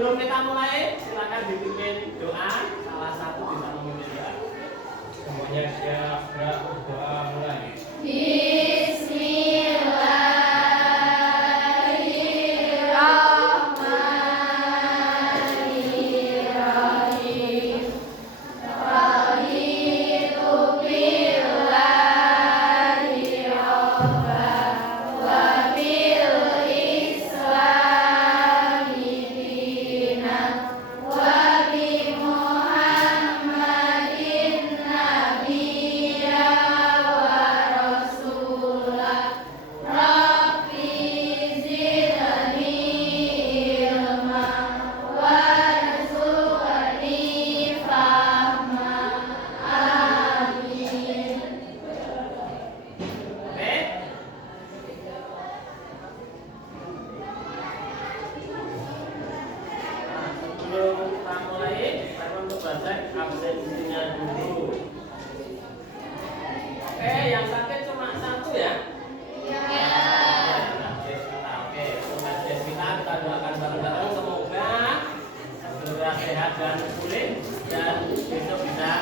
sebelum kita mulai, silakan dipimpin doa. Salah satu bisa memimpin doa. Semuanya siap, berdoa mulai. Absensinya dulu. Oke, yang sakit cuma satu ya? Iya. Oke, semoga kita doakan bareng-bareng semoga segera sehat dan pulih dan besok bisa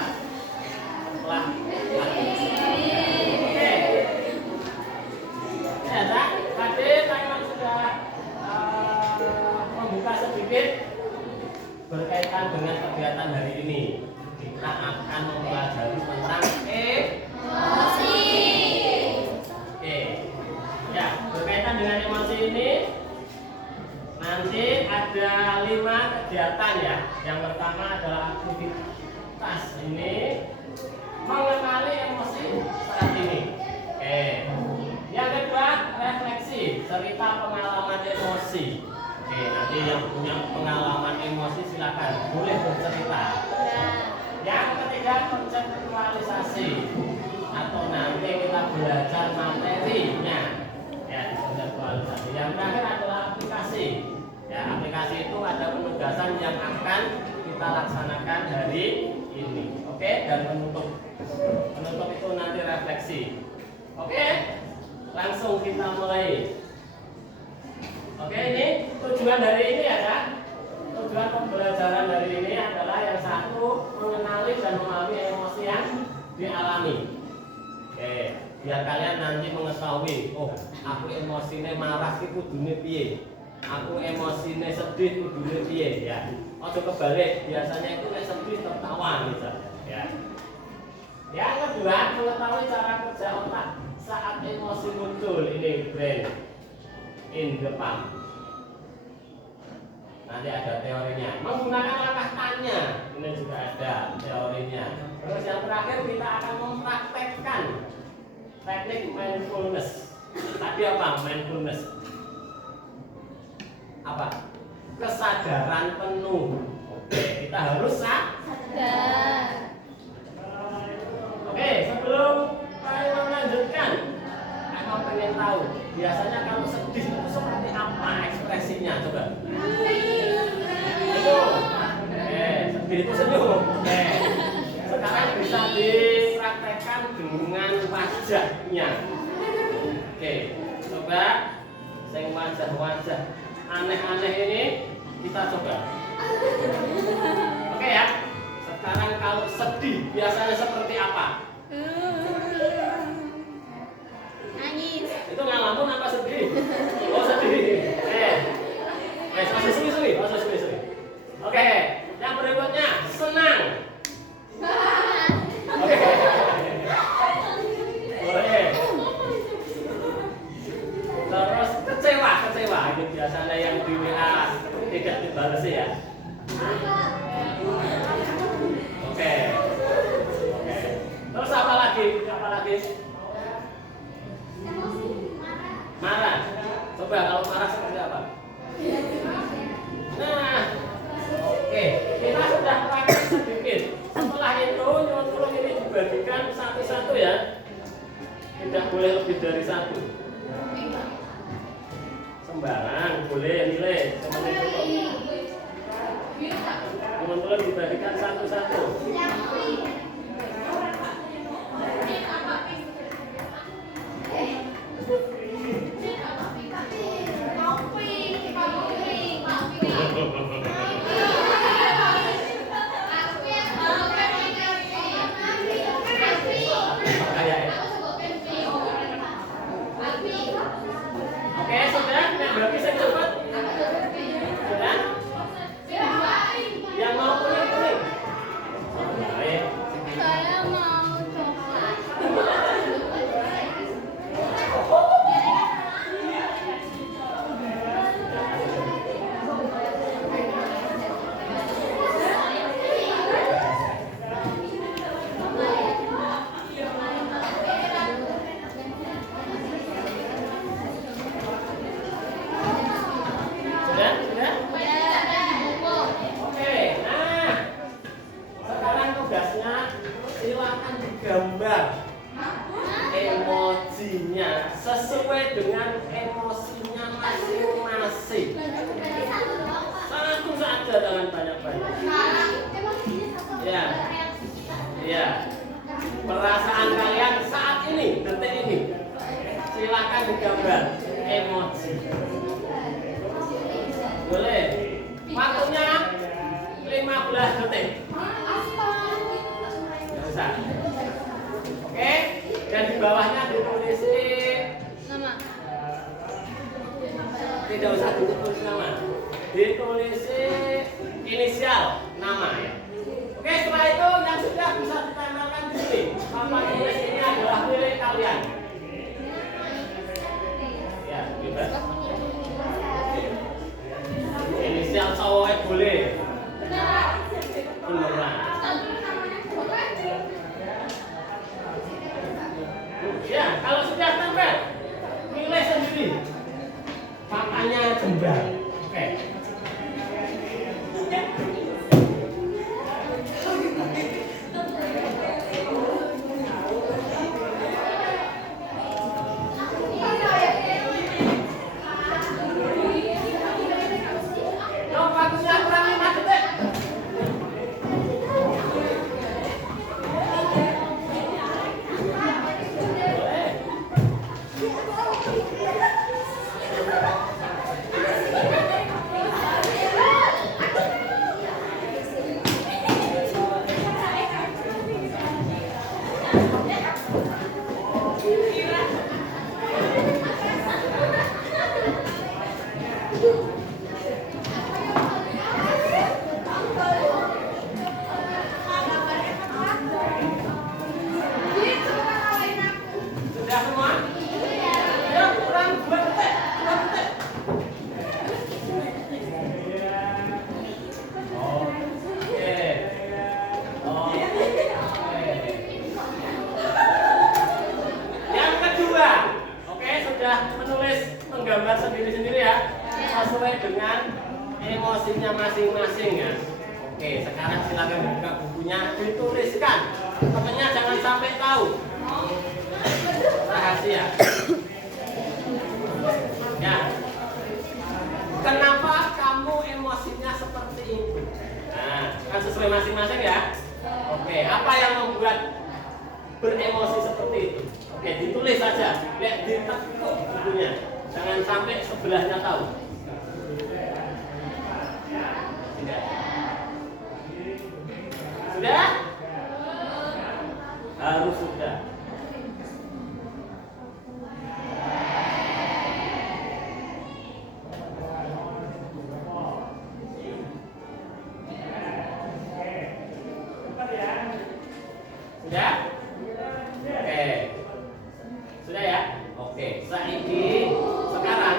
sekolah lagi. Oke. Ya, tadi Taiwan sudah membuka sedikit berkaitan dengan kegiatan hari ini. Kita akan mempelajari tentang emosi. Oke. Ya, berkaitan dengan emosi ini nanti ada 5 kegiatan ya. Yang pertama adalah aktivitas ini mengenali emosi saat ini. Oke. Yang kedua refleksi, cerita pengalaman emosi. Oke, nanti yang punya pengalaman emosi silakan boleh bercerita. Yang ketiga konseptualisasi atau nanti kita belajar materinya ya di konseptualisasi. Yang terakhir adalah aplikasi. Ya, aplikasi itu ada penugasan yang akan kita laksanakan hari ini. Oke, dan penutup itu nanti refleksi. Oke, langsung kita mulai. Oke, ini tujuan dari ini ya, Kak. Tujuan pembelajaran dari ini adalah yang satu, mengenali dan memahami emosi yang dialami. Oke, biar kalian nanti mengetahui, oh, aku emosinya marah ki kudune piye? Aku emosinya sedih kudune piye ya. Ojo kebalik, biasanya itu nek sedih tertawa misalnya, ya. Yang kedua, mengetahui cara kerja otak saat emosi muncul, ini brain in the palm. Nanti ada teorinya. Menggunakan langkah tanya, ini juga ada teorinya. Terus yang terakhir kita akan mempraktekkan teknik mindfulness. Tadi apa mindfulness? Apa? Kesadaran penuh. Oke, kita harus sadar. Oke, sebelum saya melanjutkan, aku pengen tahu biasanya kalau sedih itu seperti apa ekspresinya, coba. Itu, sedih itu senyum. Sekarang bisa dipraktekkan dengan wajahnya. Oke, coba sing wajah-wajah aneh-aneh ini kita coba. Oke ya. Sekarang kalau sedih biasanya seperti apa? Nangis. Itu ngalamun apa sedih? Oh sedih. Masih suwi-suwi. Oh suwi-suwi. Oke, yang berikutnya senang. Oke. Boleh. Terus kecewa. Ini biasanya yang di WA tidak dibalas ya. Oke. Terus apa lagi? Marah. Coba kalau marah seperti apa? Nah, oke. Kita sudah praktek sedikit. Setelah itu nyuruh ini dibagikan satu-satu ya. Tidak boleh lebih dari satu. Sembarang boleh nilai. Teman-teman dibagikan satu-satu. Berarti saya cepat. Sudah? Yang mau kuning. Baik. Saya mau coklat. Sudah? Sudah? Oke, nah sekarang tugasnya silakan digambar emojinya sesuai dengan emosinya masing-masing. Satu saja, jangan banyak-banyak. Ya, ya. Perasaan kalian saat ini, detik ini, silakan digambar emoji. Boleh. Waktunya 15 detik. Nggak usah. Oke. Dan di bawahnya ditulis Nama. tidak usah ditulis nama. Ditulis inisial nama ya. Oke, setelah itu yang sudah bisa ditempelkan di sini. Papan tulis ini adalah milik kalian. Ya, bebas. Inisial cowok boleh. Beneran. Ya, kalau sudah tempel, pilih sendiri. Papannya jembar. Oke. Waktunya kurang 5 detik. Sudah semua? Ya, kurang 2 detik. 2 detik. Oke. Yang kedua, oke, sudah menulis menggambar sendiri-sendiri ya, sesuai dengan emosinya masing-masing ya. Oke, sekarang silakan buka bukunya, dituliskan. Pokoknya jangan sampai tahu. Rahasia. Ya. Kenapa kamu emosinya seperti itu? Nah, kan sesuai masing-masing ya. Oke, apa yang membuat beremosi seperti itu? Oke, ditulis saja. Lihat ditekuk bukunya. Jangan sampai sebelahnya tahu. Tidak. Sudah? Harus sudah. Sudah? Oke. Sudah ya? Oke. Sekarang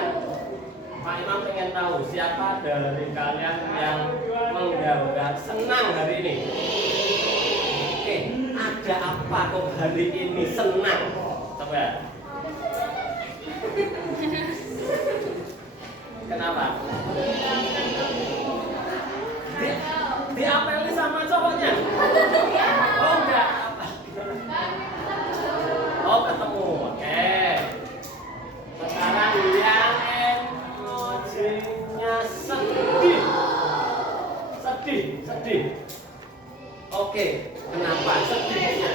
Pak Imam pengen tahu siapa dari kalian yang menggambar senang hari ini. Oke. Ada apa kok hari ini senang? Coba. Kenapa? Diapeli sama cowoknya? Oh enggak. Oh ketemu. Oke. Sekarang yang emojinya sedih. Sedih. Oke. Kenapa sedihnya?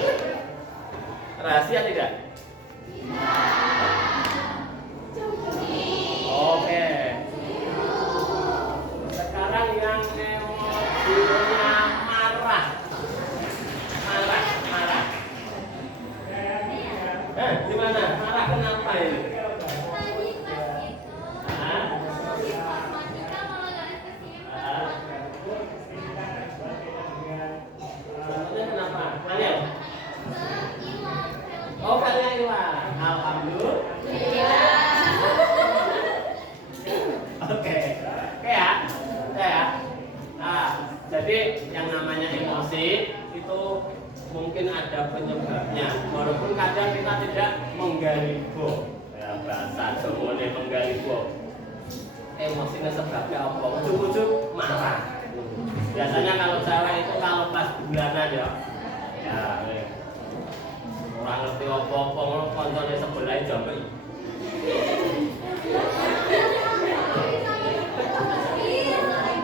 Rahasia tidak? Oke. Sekarang yang emojinya marah. Gimana? Marah kenapa ini? Hah? penyebabnya. Walaupun kadang kita tidak menggali bo, ya bahasa Jawa ini menggali bo. Emosinya sebabnya apa? Ujuk-ujuk marah. Biasanya kalau cewek itu kalau pas bulanan ya, orang ngerti apa-apa, ngono koncone sebelah jambe.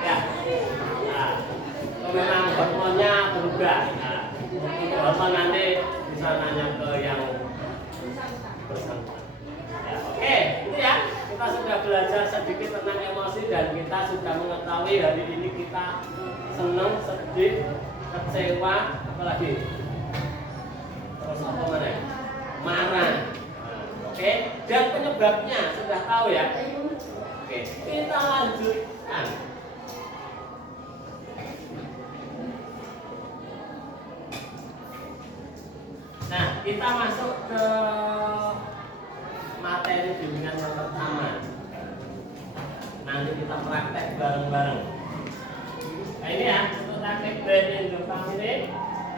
Ya. Nah, memang hormonnya berubah. Nah, hormon nanti bisa nanya ke yang bersangkutan. Ya, oke, itu ya. Kita sudah belajar sedikit tentang emosi dan kita sudah mengetahui hari ini kita senang, sedih, kecewa, apalagi terus apa mana? Marah. Oke, dan penyebabnya sudah tahu ya. Oke, kita lanjutkan. Nah, kita masuk ke materi bimbingan yang pertama. Nanti kita praktek bareng-bareng. Nah ini ya, untuk teknik brain endorphin ini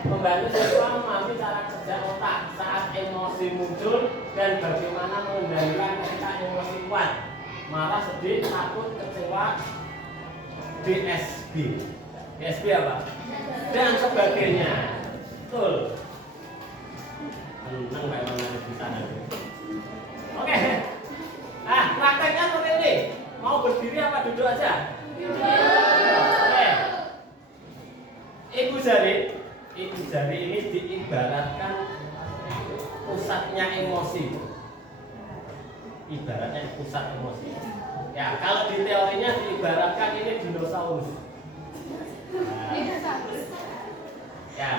membantu siswa memahami cara kerja otak saat emosi muncul dan bagaimana mengendalikan ketika emosi kuat, marah, sedih, takut, kecewa, DSB. DSB apa? Dan sebagainya. Betul. Senang kayak mana di sana. Oke. Nah, prakteknya seperti ini. Mau berdiri apa duduk aja? Oke. Ibu jari ini diibaratkan pusatnya emosi. Ibaratnya pusat emosi. Ya, kalau di teorinya diibaratkan ini dinosaurus. Nah, ya.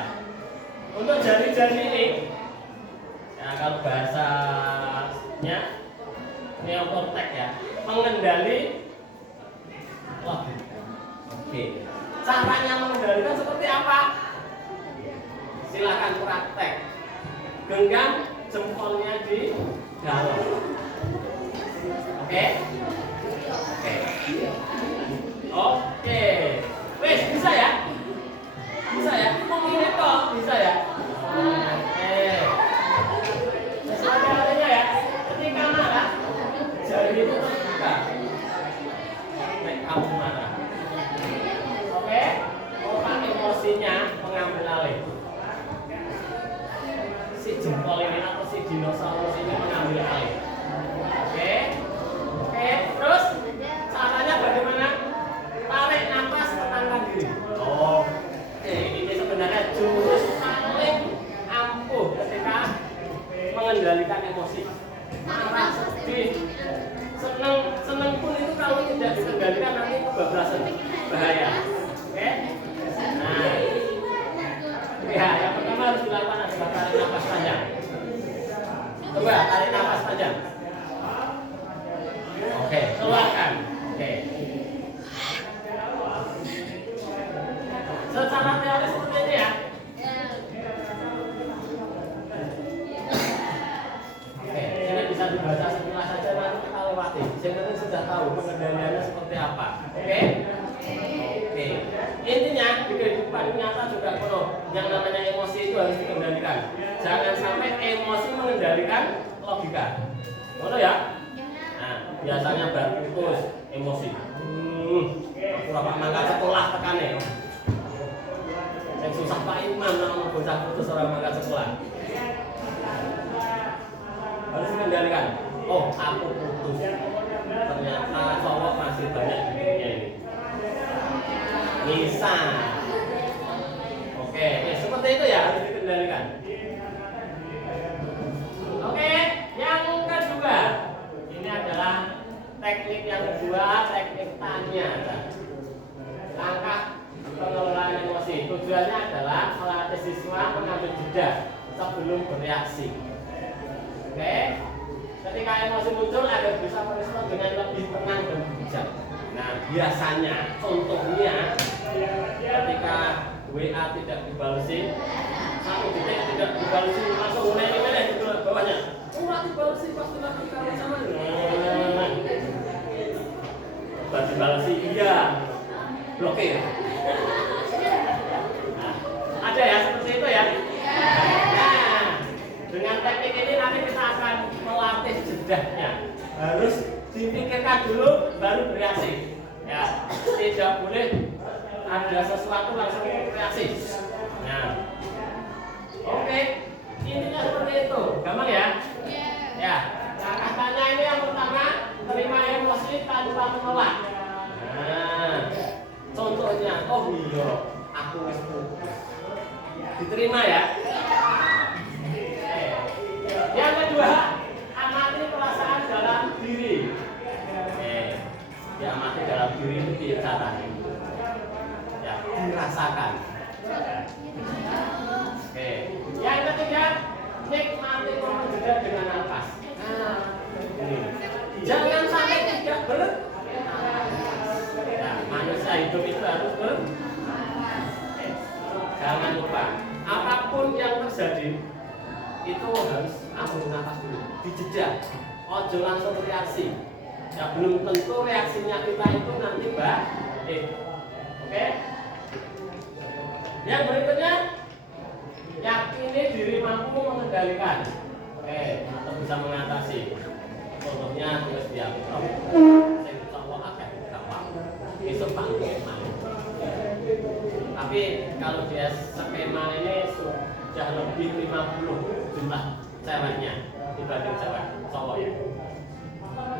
Untuk jari-jari ini, ya kalau bahasanya neokortex ya, pengendali logika. Oke. Caranya mengendalikan seperti apa? Silakan praktek. Genggam jempolnya di dalam. Oke? Oke. Wes, bisa ya? Bisa ya? Ini kok bisa ya? Sesuai caranya ya. Ketika marah, jari itu terbuka. Baik, kamu marah. Oke? Otak emosinya mengambil alih. Si jempol ini atau si dinosaurus ini mengambil alih. Oke? Oke, terus caranya bagaimana? Tarik nafas, tenangkan diri. Oke, ini sebenarnya jurus paling ampuh ketika mengendalikan emosi. Marah, sedih, senang pun itu kalau tidak dikendalikan nanti kebablasan, bahaya. Oke? Nah, ya, yang pertama harus dilakukan adalah tarik nafas panjang. Coba tarik nafas panjang. Oke, keluarkan. Oke. Secara teori seperti ini ya. Oke, ini bisa dibaca sekilas saja nanti kita lewati. Yang penting sudah tahu pengendaliannya seperti apa. Oke? Oke. Intinya di kehidupan nyata juga penuh yang namanya emosi itu harus dikendalikan. Jangan sampai emosi mengendalikan logika. Betul ya? Nah, biasanya baru putus emosi. Aku rapat mangkat sekolah tekannya. Yang susah Pak Iman nama bocah putus orang mangkat sekolah. Harus dikendalikan. Oh, aku putus. Ternyata cowok masih banyak hidupnya ini. Bisa. Oke, ya seperti itu ya harus dikendalikan. Oke, yang kedua. Ini adalah teknik yang kedua, teknik tanya. Langkah pengelolaan emosi. Tujuannya adalah melatih siswa mengambil jeda sebelum bereaksi. Oke, ketika emosi muncul agar bisa merespon dengan lebih tenang dan bijak. Nah, biasanya contohnya ketika WA tidak dibalesi, 1 detik tidak dibalesi, langsung mulai gitu bawahnya. Enggak dibalesi pasti lagi kalau sama. Coba dibalesi iya. Blokir. Nah, ada ya seperti itu ya. Nah, dengan teknik ini nanti kita akan melatih jedahnya. Harus dipikirkan dulu baru bereaksi. Ya, tidak boleh ada sesuatu langsung bereaksi. Nah, oke, intinya seperti itu, gampang ya? Ya, nah katanya ini yang pertama terima emosi tanpa menolak. Nah, contohnya, oh iya, aku wis putus. Diterima ya? Yang kedua, amati perasaan dalam diri. Diamati dalam diri itu caranya. Ya, dirasakan. Oke. Yang ketiga, nikmati momen jeda dengan nafas. Nah, ini. Jangan sampai tidak ya, manusia hidup itu harus jangan lupa, apapun yang terjadi itu harus ambil nafas dulu, dijeda, ojo langsung reaksi. Ya belum tentu reaksinya kita itu nanti baik. Oke? Yang berikutnya, yakini diri mampu mengendalikan. Oke, atau bisa mengatasi. Contohnya tulis di Alkitab. Saya coba akan gampang. Besok panggil main. Tapi kalau dia skema ini sudah lebih 50 jumlah ceweknya dibanding cowok ya.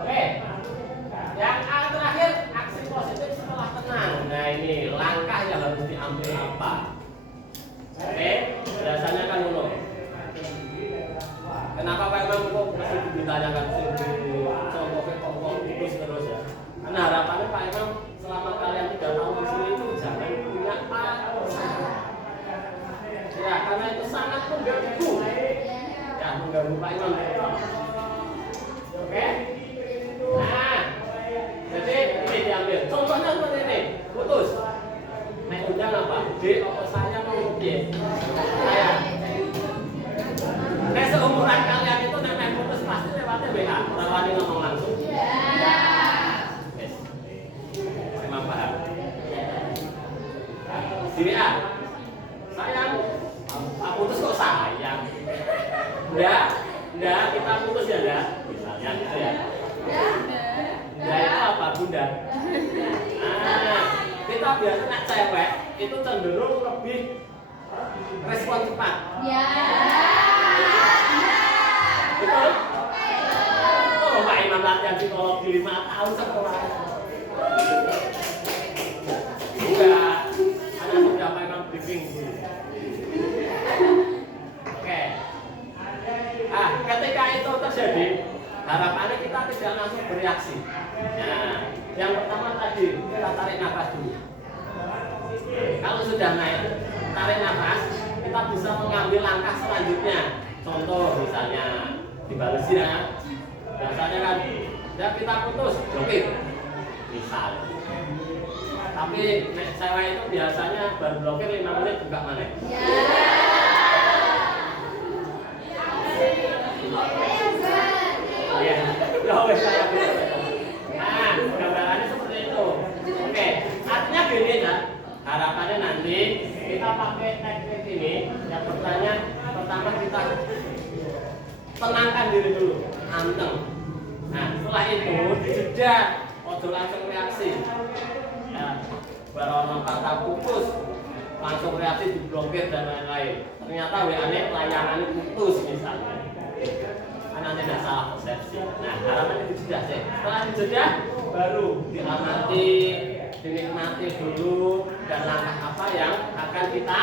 Oke. Yang terakhir, aksi positif setelah tenang. Nah ini langkah yang harus diambil apa? Oke, biasanya kan dulu. Kenapa Pak Imam kok mesti ditanyakan contohnya kok terus ya? Karena harapannya Pak Imam selama kalian 3 tahun di sini itu jangan punya pasangan. Ya, karena itu sangat mengganggu. Ya, mengganggu Pak Imam. Oke? Nah, jadi ini diambil. Contohnya seperti ini, putus. Naik undang apa? saya mau piye? Saya. Nek seumuran kalian itu nek putus pasti lewatnya WA, rawani ngomong langsung. Iya. Yes. Memang paham. Di WA. Sayang, putus kok sayang? Enggak, kita putus ya, enggak? Misalnya gitu ya. Enggak itu apa, Bunda? Kita biasanya cewek itu cenderung lebih respon cepat. Ya. Betul? Oh, Pak Imam latihan psikologi 5 tahun sekolah. Enggak, anak sudah Pak Imam briefing. Oke. Ketika itu terjadi, harapannya kita tidak langsung bereaksi. Nah, yang pertama tadi kita tarik nafas dulu. Kalau sudah naik, tarik nafas, kita bisa mengambil langkah selanjutnya. Contoh misalnya dibales ya. Biasanya kan, ya kita putus, blokir. Misal. Tapi cewek itu biasanya baru blokir 5 menit buka mana? Ya, ya saya betul. Nah, gambarannya seperti itu. Oke, artinya gini ya. Harapannya nanti kita pakai teknik ini. Yang pertama kita tenangkan diri dulu, anteng. Nah, setelah itu dijeda, ojo langsung reaksi. Ya, baru orang kata putus, langsung reaksi diblokir dan lain-lain. Ternyata WA-nya layangannya putus misalnya. Karena tidak salah persepsi. Nah, harapannya dijeda sih. Setelah dijeda, baru diamati, dinikmati dulu dan langkah apa yang akan kita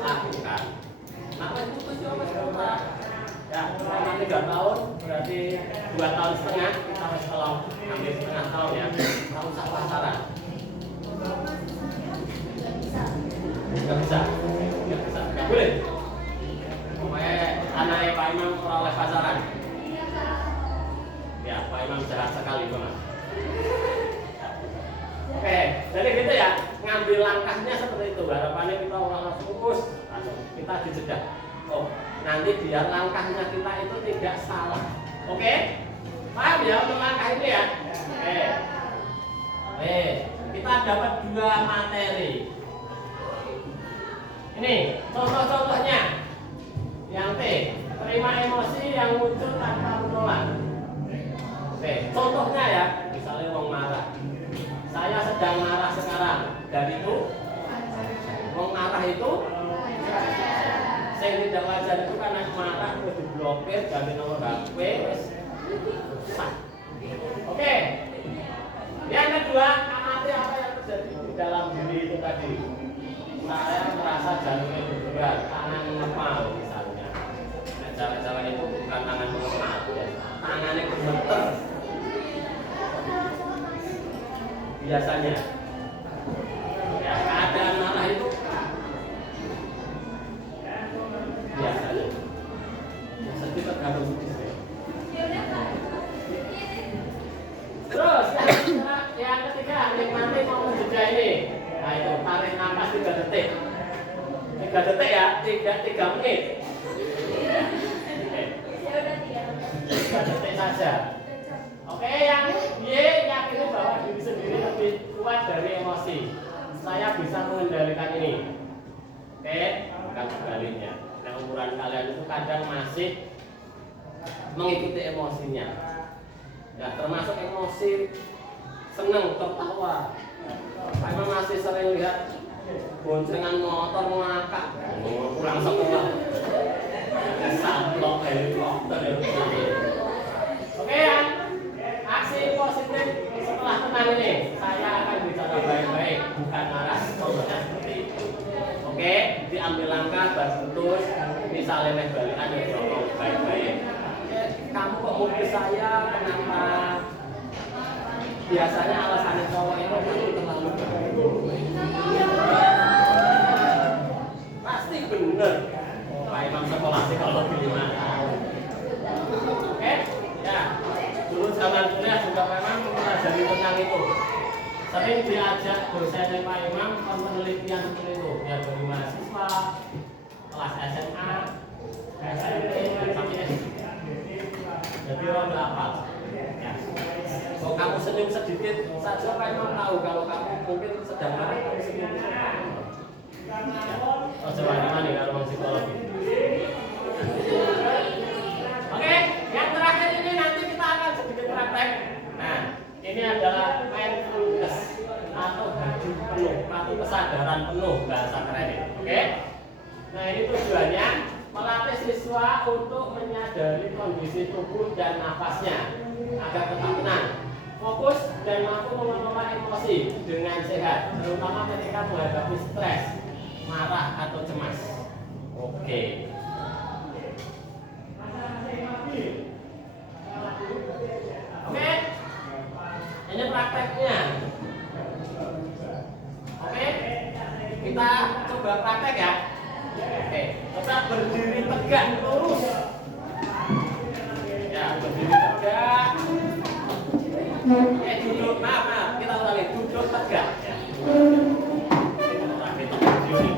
lakukan. Maka putus ya mas Bapak. Ya, selama 3 tahun berarti 2 tahun setengah kita harus tolong ambil setengah tahun ya. Kita usah pacaran. Nggak bisa, nggak boleh. Pokoknya anaknya Pak Imam orang oleh pacaran. Ya, Pak Imam jahat sekali Mas. Oke, jadi gitu ya. Ngambil langkahnya seperti itu. Harapannya kita orang langsung fokus, langsung kita dijeda. Oh, nanti biar langkahnya kita itu tidak salah. Oke? Paham ya untuk langkah ini ya? Oke. Kita dapat 2 materi. Ini contoh-contohnya. Yang T, Terima emosi yang muncul tanpa menolak. Oke, contohnya ya, misalnya wong marah. Saya sedang marah sekarang, dan itu wong marah itu yang tidak wajar itu karena marah itu diblokir, ganti nomor HP, sah. Oke. Yang kedua, amati apa yang terjadi di dalam diri itu tadi. Saya merasa jantungnya bergerak, tangan mengepal misalnya. Nah, cewek-cewek itu bukan tangan mengepal, ya. Tangannya gemeter. Biasanya. Ya, keadaan marah itu biasanya. Sedih tergantung sedih. Terus yang ketiga, nikmati momen jeda ini. Nah itu tarik nafas 3 detik. 3 detik ya, tidak 3 menit. Oke. 3 detik saja. Oke, yang Y yakini bahwa diri sendiri lebih kuat dari emosi. Saya bisa mengendalikan ini. Oke, bukan sebaliknya. Nah, umuran kalian itu kadang masih mengikuti emosinya. Ya, termasuk emosi seneng, tertawa. Karena masih sering lihat boncengan motor ngakak, kurang sekolah. Sablok helikopter ya. Oke ya, aksi positif setelah tenang ini. Saya akan bicara baik-baik, bukan marah. Contohnya seperti itu. Oke, diambil langkah berputus, misalnya balikan ya ngomong baik-baik. Kamu kok mukul saya, kenapa? Biasanya alasannya cowok itu terlalu pasti bener. Pak Imam sekolah sih kalau 5 tahun. Oke, ya. Dulu zaman kuliah juga memang mempelajari tentang itu. Sering diajak dosen Pak Imam penelitian seperti itu. Ya dari mahasiswa, kelas SMA, SMP, sampai SD. Jadi orang udah hafal. Ya. Kalau kamu senyum sedikit saja, Pak Imam tahu kalau kamu mungkin sedang marah, kamu senyum. Ya. Oh, coba gimana kalau psikologi? Oke, yang terakhir ini nanti kita akan sedikit praktek. Nah, ini adalah mindfulness atau hadir penuh, atau kesadaran penuh bahasa keren. Oke? Nah, ini tujuannya melatih siswa untuk menyadari kondisi tubuh dan nafasnya agar tetap tenang, fokus dan mampu mengelola emosi dengan sehat, terutama ketika menghadapi stres, marah atau cemas. Oke. Oke. Ini prakteknya. Oke. Kita coba praktek ya. Oke, tetap berdiri tegak lurus. Ya, berdiri tegak. Duduk, maaf, kita ulangi, duduk tegak. Ya. Kita berdiri.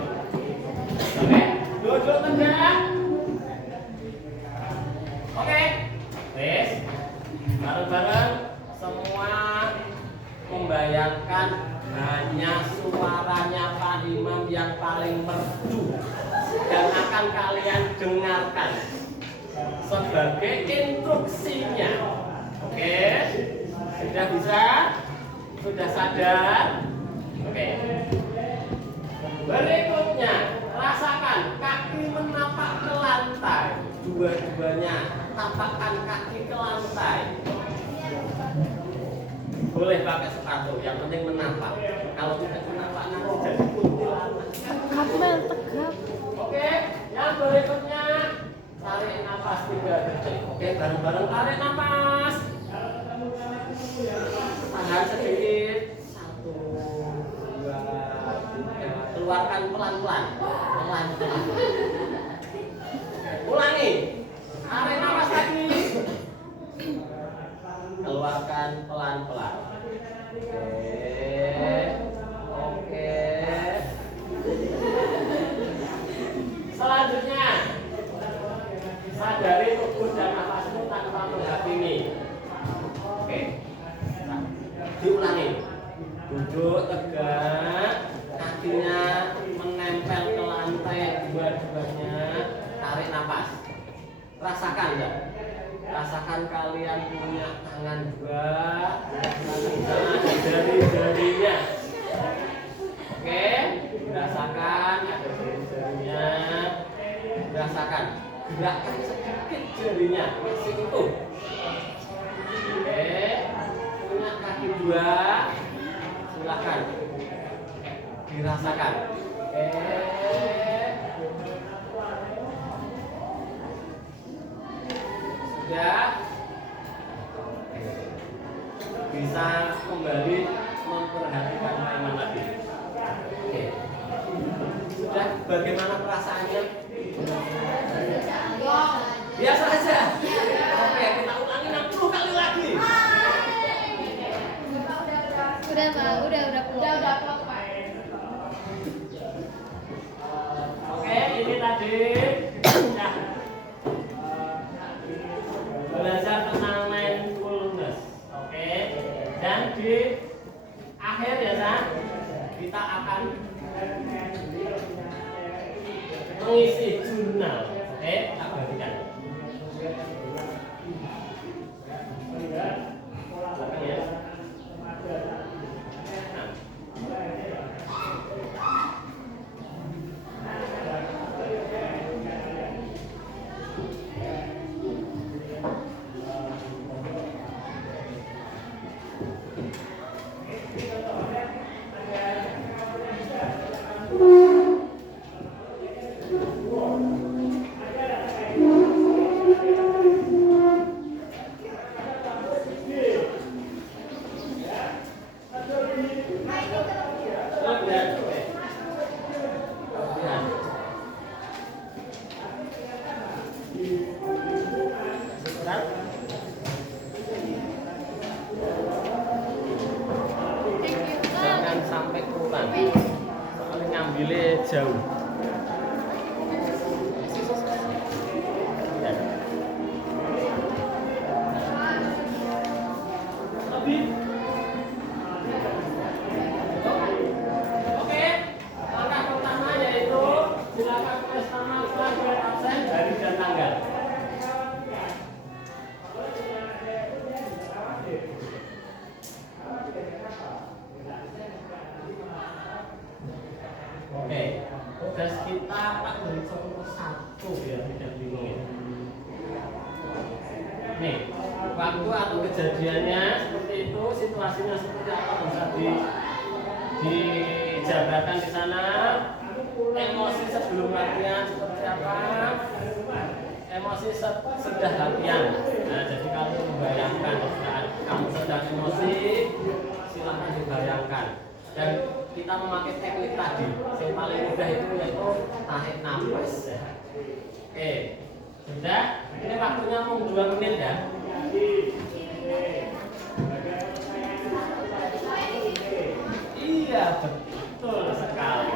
Oke, duduk tegak. Oke, tes. Bareng-bareng semua membayangkan hanya suaranya Pak Imam yang paling merdu dan akan kalian dengarkan sebagai instruksinya. Oke, sudah bisa? Sudah sadar? Oke. Berikutnya, rasakan kaki menapak ke lantai. Dua-duanya, tapakkan kaki ke lantai. Boleh pakai sepatu, yang penting menapak. Kalau tidak menapak nanti jadi kuntilanak. Tegap. Oke, yang berikutnya tarik nafas 3 detik. Oke, bareng-bareng tarik nafas. Tahan sedikit. 1, 2, 3. Keluarkan pelan-pelan. Pelan-pelan. Ulangi. Tarik nafas lagi. Keluarkan pelan-pelan. Oke. Selanjutnya, sadari tubuh dan nafasmu tanpa menghakimi. Oke. Nah, diulangi. Duduk tegak, kakinya menempel ke lantai dua-duanya. Tarik nafas. Rasakan ya. Rasakan kalian punya tangan dua, ada jari-jarinya. Oke, rasakan ada jari-jarinya. Rasakan, gerakkan sedikit jarinya, masih utuh. Oke, punya kaki dua, silakan dirasakan. Oke. Sudah bisa kembali memperhatikan mainan lagi. Oke. Sudah, bagaimana perasaannya? Biasa aja. Oke, kita ulangi 60 kali lagi. Udah Pak, udah plong. Oke, ini tadi sudah belajar tentang mindfulness. Oke, dan di akhir ya San, kita akan mengisi jurnal. Oke, tak bagikan. Belakang ya. Jangan sampai kurang, soalnya ngambilnya jauh. Ya. Lebih. Oke, langkah pertama yaitu silakan tulis nama pelajar absen, hari dan tanggal. Oke, tugas kita tak beri contoh satu biar tidak bingung ya. Nih, waktu atau kejadiannya seperti itu, situasinya seperti apa bisa dijabarkan di sana. Emosi sebelum latihan seperti apa? Emosi sesudah latihan. Nah, jadi kalau membayangkan saat kamu sedang emosi, silahkan dibayangkan. Dan kita memakai teknik tadi, yang paling mudah itu yaitu tarik nafas. Oke, sudah. Ini waktunya mau 2 menit ya. Iya, betul sekali.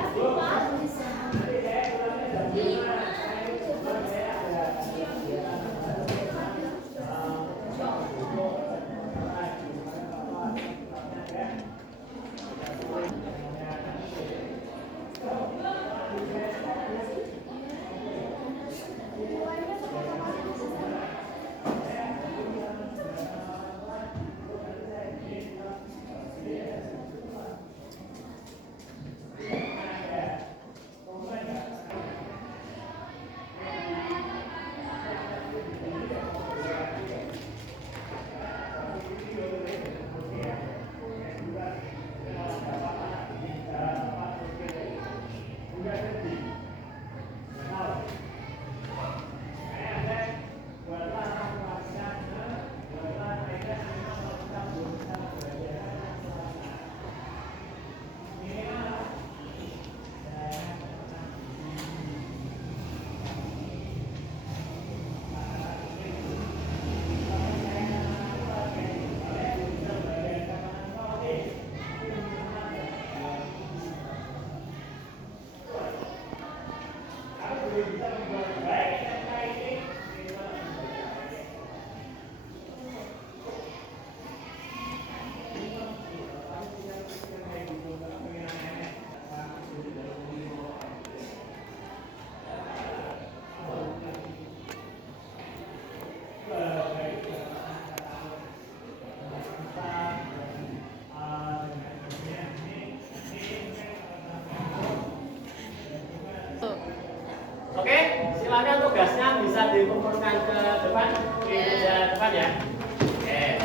bisa dikumpulkan ke depan, di meja depan ya. Oke.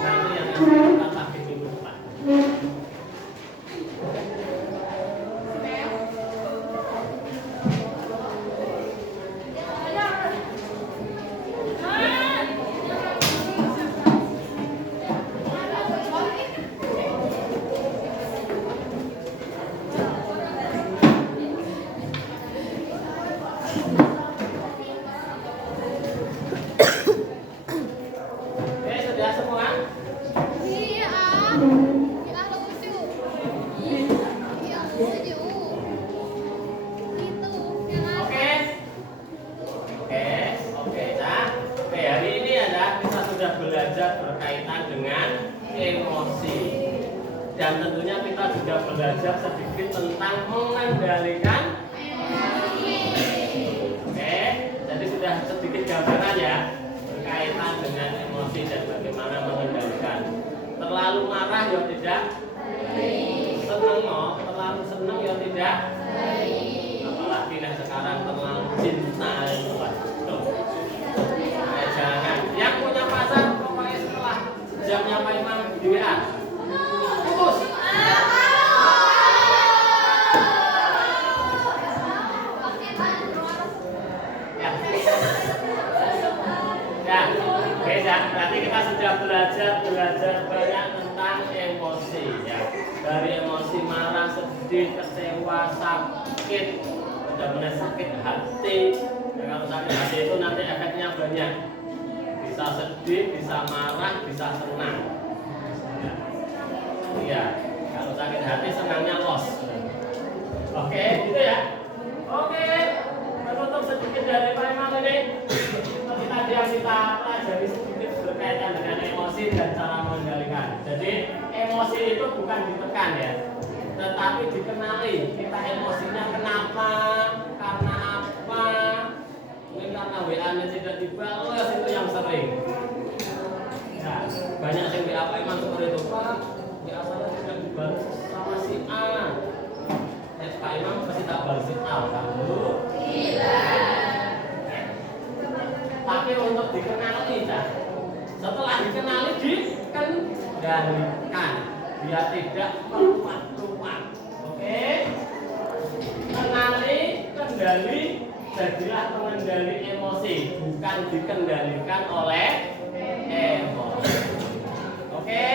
Nanti yang akan kita pakai minggu depan. Oke, sudah semua? Iya. Ya lucu. Iya lucu. Itu yang apa? Oke. Oke, nah. Oke, hari ini kita sudah belajar berkaitan dengan emosi. Dan tentunya kita juga belajar sedikit tentang mengendalikan emosi. Oke, jadi sudah sedikit gambaran ya berkaitan dengan emosi dan bagaimana mengendalikan. Terlalu marah ya tidak? Seneng no, terlalu seneng ya tidak? Apalagi sekarang terlalu cinta itu waduh. Jangan. Yang punya pacar pokoknya setelah jamnya Pak Imam di WA. Putus. Ya. Ya. Oke, ya. Berarti kita sudah belajar banyak tentang emosi ya. Dari emosi marah, sedih, kecewa, sakit, benar-benar sakit hati. Ya, kalau sakit hati itu nanti efeknya banyak. Bisa sedih, bisa marah, bisa senang. Iya, kalau sakit hati senangnya los. Oke, gitu ya. Oke, menutup sedikit dari Pak Imam ini. Seperti tadi yang kita pelajari sedikit berkaitan dengan emosi dan cara mengendalikan. Jadi emosi itu bukan ditekan ya, tetapi dikenali. Kita emosinya kenapa, karena apa? Mungkin karena WA-nya tidak dibalas, itu yang sering. Nah, banyak yang WA Pak Imam seperti itu, Pak. WA saya tidak dibalas sama si A. Pak Imam pasti tak balas si A, kamu? Tidak. Tapi untuk dikenali, setelah dikenali dikendalikan, dia tidak meluap-luap. Oke? Kenali, kendali. Jadilah pengendali emosi, bukan dikendalikan oleh emosi. Oke,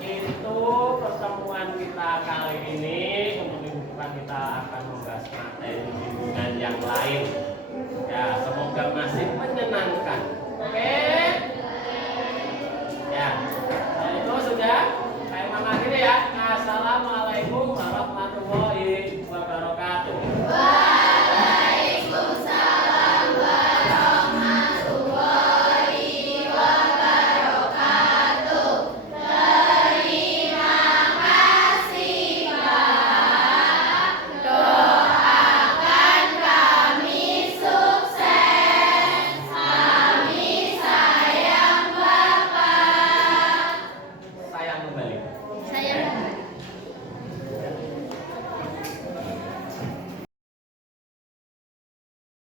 itu pertemuan kita kali ini. Untuk minggu depan kita akan membahas materi bimbingan yang lain. Ya, semoga masih menyenangkan. Oke.